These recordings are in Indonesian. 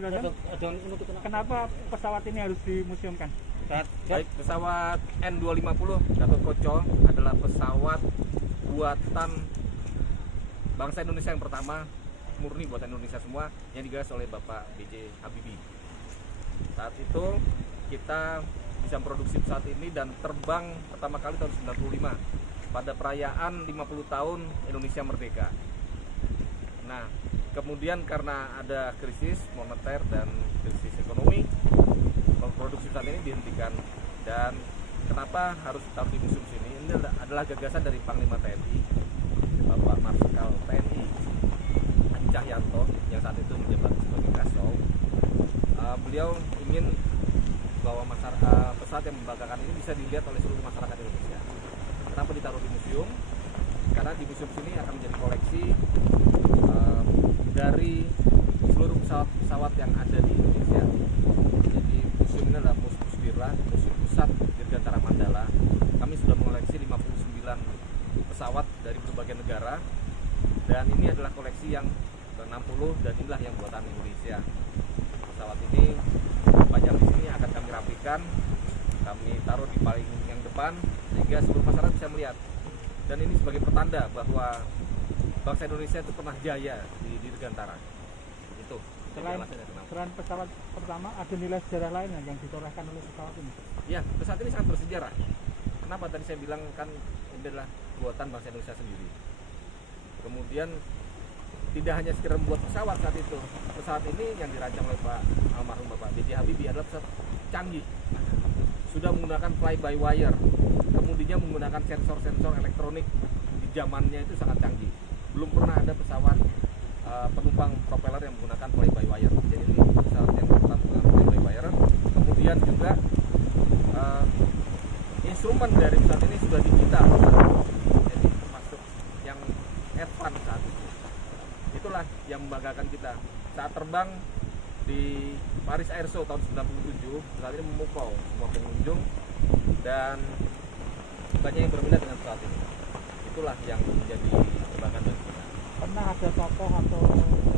dijelaskan kenapa pesawat ini harus dimuseumkan? Baik, pesawat N250 Gatotkaca adalah pesawat buatan bangsa Indonesia yang pertama, murni buatan Indonesia semua, yang digagas oleh Bapak B.J. Habibie. Saat itu kita bisa memproduksi pesawat ini dan terbang pertama kali tahun 95 pada perayaan 50 tahun Indonesia Merdeka. Nah, kemudian karena ada krisis moneter dan krisis ekonomi, produksi pesawat ini dihentikan. Dan kenapa harus ditaruh di museum sini? Ini adalah gagasan dari Panglima TNI, Bapak Marsikal TNI Hadi Cahyanto, yang saat itu menjabat sebagai Kasau. Beliau ingin bahwa pesawat yang membanggakan ini bisa dilihat oleh seluruh masyarakat Indonesia. Kenapa ditaruh di museum? Karena di museum sini akan menjadi koleksi dari seluruh pesawat yang ada di Indonesia. Jadi museum ini adalah museum pusat Dirgantara Mandala. Kami sudah mengoleksi 59 pesawat dari berbagai negara, dan ini adalah koleksi yang ke-60 dan inilah yang buatan Indonesia. Pesawat ini pajang di sini akan kami rapikan, kami taruh di paling yang depan sehingga seluruh masyarakat bisa melihat. Dan ini sebagai pertanda bahwa bangsa Indonesia itu pernah jaya di Dirgantara. Itu. Selain pesawat pertama, ada nilai sejarah lain yang ditorehkan oleh pesawat ini? Ya, pesawat ini sangat bersejarah. Kenapa tadi saya bilang kan ini adalah buatan bangsa Indonesia sendiri. Kemudian tidak hanya sekedar membuat pesawat saat itu. Pesawat ini yang dirancang oleh Pak almarhum Bapak B.J. Habibie adalah pesawat canggih. Sudah menggunakan fly by wire. Kemudiannya menggunakan sensor-sensor elektronik. Di zamannya itu sangat canggih. Belum pernah ada pesawat penumpang propeller yang menggunakan fly by wire. Jadi ini pesawat yang pertama menggunakan fly by wire. Kemudian juga instrumen dari pesawat ini sudah digital. Jadi termasuk yang advance saat itu. Itulah yang membanggakan kita. Saat terbang di Paris Air Show tahun 97, pesawat ini memukau semua pengunjung dan banyak yang berminat dengan pesawat ini. Itulah yang menjadi kebanggaan bagi kita. Pernah ada tokoh atau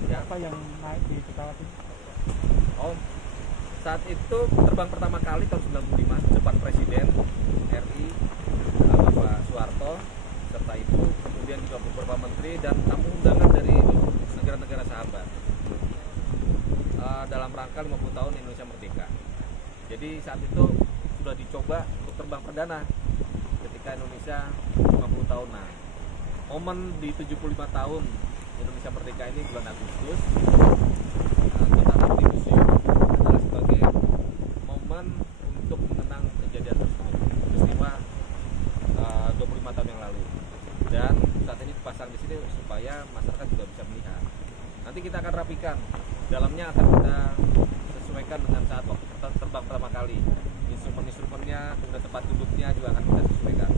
siapa yang naik di pesawat ini? Oh, saat itu terbang pertama kali tahun 95 depan Presiden RI Bapak Soeharto serta Ibu, kemudian juga beberapa menteri dan tamu undangan dari negara-negara sahabat dalam rangka 50 tahun Indonesia Merdeka. Jadi saat itu sudah dicoba untuk terbang perdana ketika Indonesia 50 tahun. Nah, momen di 75 tahun Indonesia Merdeka ini bulan Agustus, kita taruh di museum adalah sebagai momen untuk mengenang kejadian tersebut, peristiwa 25 tahun yang lalu. Dan saat ini dipasang di sini supaya masyarakat juga bisa melihat. Nanti kita akan rapikan, dalamnya akan kita sesuaikan dengan saat waktu terbang pertama kali. Instrumen-instrumennya, kemudian tempat duduknya juga akan kita sesuaikan.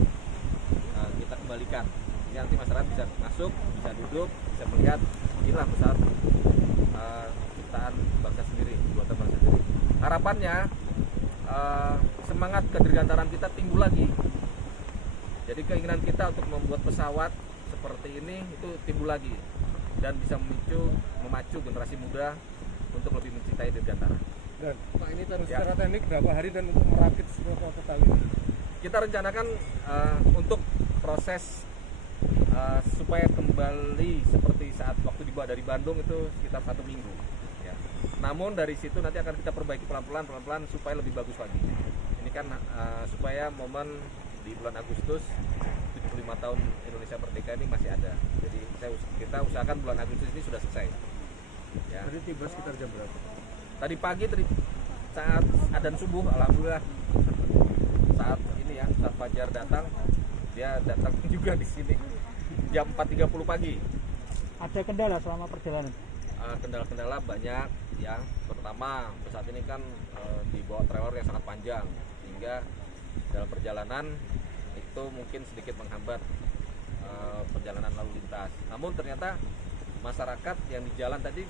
Kita kembalikan. Jadi nanti masyarakat bisa masuk, bisa duduk, bisa melihat inilah pesawat ciptaan bangsa sendiri, buatan bangsa sendiri. Harapannya semangat kedirgantaraan kita timbul lagi. Jadi keinginan kita untuk membuat pesawat seperti ini itu timbul lagi dan bisa memacu generasi muda untuk lebih mencintai Dirgantara. Dan Pak, ini terus secara teknik berapa hari dan untuk merakit semua total ini? Kita rencanakan untuk proses supaya kembali seperti saat waktu dibawa dari Bandung itu sekitar 1 minggu. Ya. Namun dari situ nanti akan kita perbaiki pelan-pelan supaya lebih bagus lagi. Ini kan supaya momen di bulan Agustus 75 tahun Indonesia Merdeka ini masih ada. Jadi kita usahakan bulan Agustus ini sudah selesai. Ya. Tadi tiba sekitar jam berapa? Tadi pagi saat adzan subuh, alhamdulillah. Saat ini ya, saat fajar datang, dia datang juga di sini jam 4.30 pagi. Ada kendala selama perjalanan? Kendala-kendala banyak ya. Pertama, pesawat ini kan dibawa trailer yang sangat panjang sehingga dalam perjalanan itu mungkin sedikit menghambat perjalanan lalu lintas. Namun ternyata masyarakat yang di jalan tadi,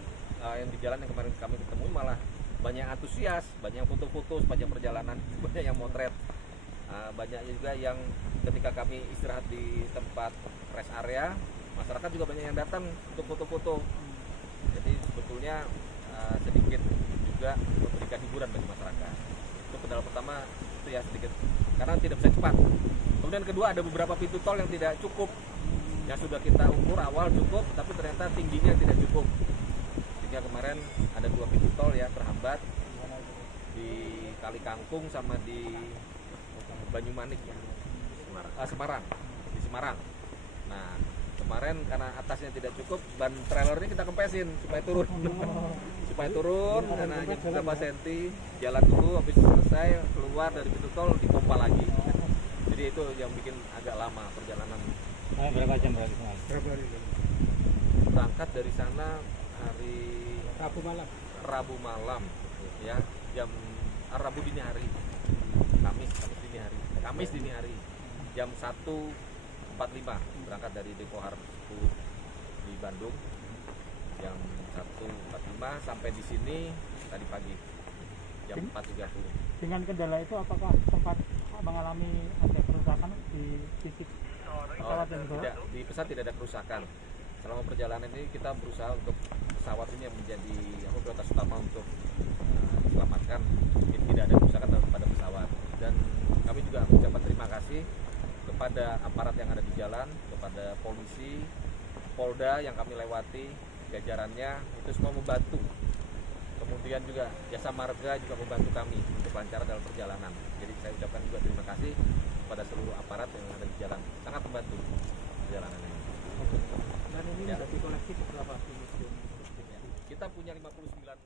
yang kemarin kami ketemu malah banyak antusias, banyak yang foto-foto sepanjang perjalanan, banyak yang motret, banyak juga yang ketika kami istirahat di tempat rest area, masyarakat juga banyak yang datang untuk foto-foto. Jadi sebetulnya sedikit juga memberikan hiburan bagi masyarakat. Itu kendala pertama itu ya sedikit karena tidak bisa cepat. Kemudian kedua ada beberapa pintu tol yang tidak cukup, yang sudah kita ukur awal cukup, tapi ternyata tingginya tidak cukup. Sehingga kemarin ada 2 pintu tol ya terhambat di Kali Kangkung sama di Banyumanik ya, Semarang, di Semarang. Nah kemarin karena atasnya tidak cukup, ban trailernya kita kempesin supaya turun, supaya turun karena hanya beberapa senti, jalan dulu, habis selesai keluar dari pintu tol dipompa lagi. Jadi itu yang bikin agak lama perjalanan. Berapa jam berarti? Berapa hari? Berangkat dari sana hari Rabu malam. Rabu malam ya, jam Rabu dini hari, Kamis dini hari jam 1.45 berangkat dari Depo Harpu di Bandung jam 1.45 sampai di sini tadi pagi jam 4.30. Dengan kendala itu apakah sempat mengalami ada kerusakan di fisik pesawat yang dibawa? Tidak, di pesawat tidak ada kerusakan. Selama perjalanan ini kita berusaha untuk pesawat ini yang menjadi prioritas utama untuk diselamatkan, tidak ada kerusakan pada pesawat. Dan kami juga mengucapkan terima kasih kepada aparat yang ada di jalan, kepada polisi, Polda yang kami lewati, jajarannya itu semua membantu. Kemudian juga jasa marga juga membantu kami untuk lancar dalam perjalanan. Jadi saya ucapkan juga terima kasih kepada seluruh aparat yang ada di jalan, sangat membantu perjalanan ini. Dan ini Ya. sudah dikoleksi ke berapa unit? Kita punya 59